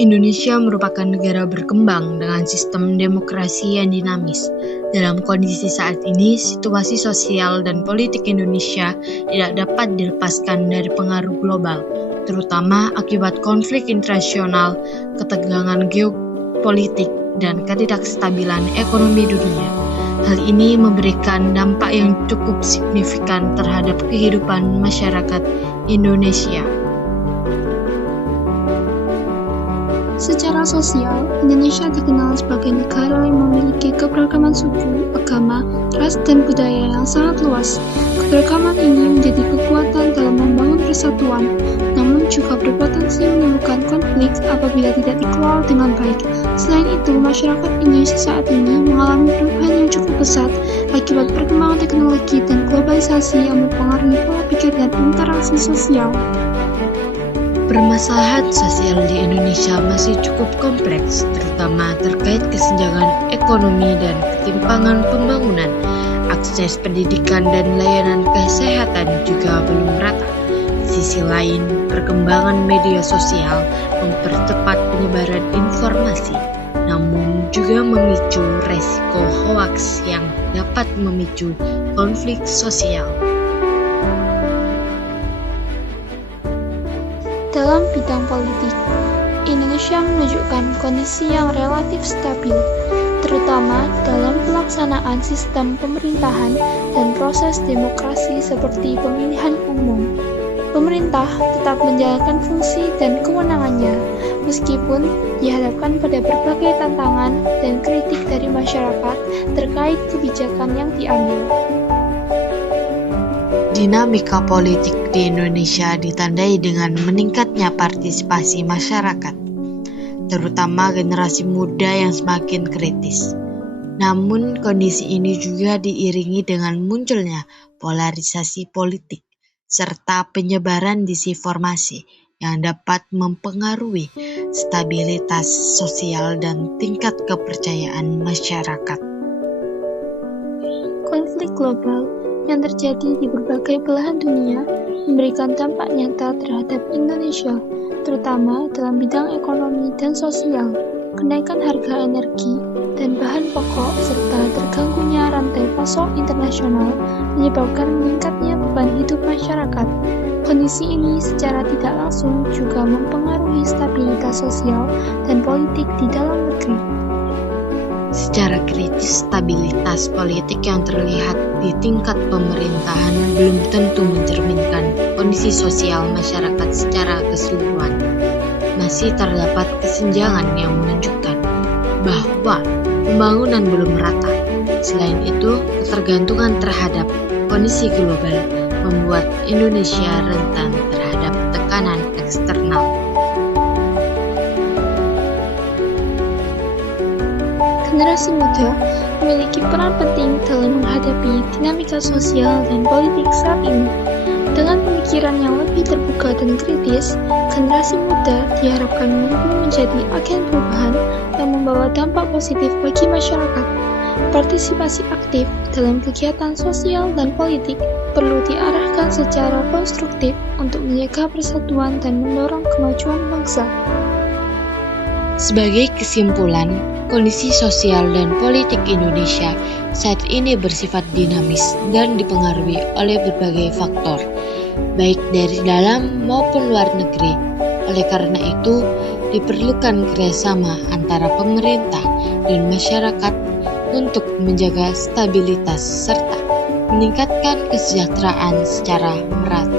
Indonesia merupakan negara berkembang dengan sistem demokrasi yang dinamis. Dalam kondisi saat ini, situasi sosial dan politik Indonesia tidak dapat dilepaskan dari pengaruh global, terutama akibat konflik internasional, ketegangan geopolitik, dan ketidakstabilan ekonomi dunia. Hal ini memberikan dampak yang cukup signifikan terhadap kehidupan masyarakat Indonesia. Secara sosial, Indonesia dikenal sebagai negara yang memiliki keberagaman suku, agama, ras, dan budaya yang sangat luas. Keberagaman ini menjadi kekuatan dalam membangun persatuan, namun juga berpotensi menimbulkan konflik apabila tidak dikelola dengan baik. Selain itu, masyarakat Indonesia saat ini mengalami perubahan yang cukup pesat akibat perkembangan teknologi dan globalisasi yang mempengaruhi pola pikir dan interaksi sosial. Permasalahan sosial di Indonesia masih cukup kompleks, terutama terkait kesenjangan ekonomi dan ketimpangan pembangunan. Akses pendidikan dan layanan kesehatan juga belum merata. Di sisi lain, perkembangan media sosial mempercepat penyebaran informasi, namun juga memicu resiko hoaks yang dapat memicu konflik sosial. Dalam bidang politik, Indonesia menunjukkan kondisi yang relatif stabil, terutama dalam pelaksanaan sistem pemerintahan dan proses demokrasi seperti pemilihan umum. Pemerintah tetap menjalankan fungsi dan kewenangannya, meskipun dihadapkan pada berbagai tantangan dan kritik dari masyarakat terkait kebijakan yang diambil. Dinamika politik di Indonesia ditandai dengan meningkatnya partisipasi masyarakat, terutama generasi muda yang semakin kritis. Namun, kondisi ini juga diiringi dengan munculnya polarisasi politik, serta penyebaran disinformasi yang dapat mempengaruhi stabilitas sosial dan tingkat kepercayaan masyarakat. Konflik global yang terjadi di berbagai belahan dunia memberikan dampak nyata terhadap Indonesia, terutama dalam bidang ekonomi dan sosial. Kenaikan harga energi dan bahan pokok serta terganggunya rantai pasok internasional menyebabkan meningkatnya beban hidup masyarakat. Kondisi ini secara tidak langsung juga mempengaruhi stabilitas sosial dan politik di dalam negeri. Secara kritis, stabilitas politik yang terlihat di tingkat pemerintahan belum tentu mencerminkan kondisi sosial masyarakat secara keseluruhan. Masih terdapat kesenjangan yang menunjukkan bahwa pembangunan belum merata. Selain itu, ketergantungan terhadap kondisi global membuat Indonesia rentan terhadap tekanan eksternal. Generasi muda memiliki peran penting dalam menghadapi dinamika sosial dan politik saat ini. Dengan pemikiran yang lebih terbuka dan kritis, generasi muda diharapkan mampu menjadi agen perubahan yang membawa dampak positif bagi masyarakat. Partisipasi aktif dalam kegiatan sosial dan politik perlu diarahkan secara konstruktif untuk menjaga persatuan dan mendorong kemajuan bangsa. Sebagai kesimpulan, kondisi sosial dan politik Indonesia saat ini bersifat dinamis dan dipengaruhi oleh berbagai faktor, baik dari dalam maupun luar negeri. Oleh karena itu, diperlukan kerjasama antara pemerintah dan masyarakat untuk menjaga stabilitas serta meningkatkan kesejahteraan secara merata.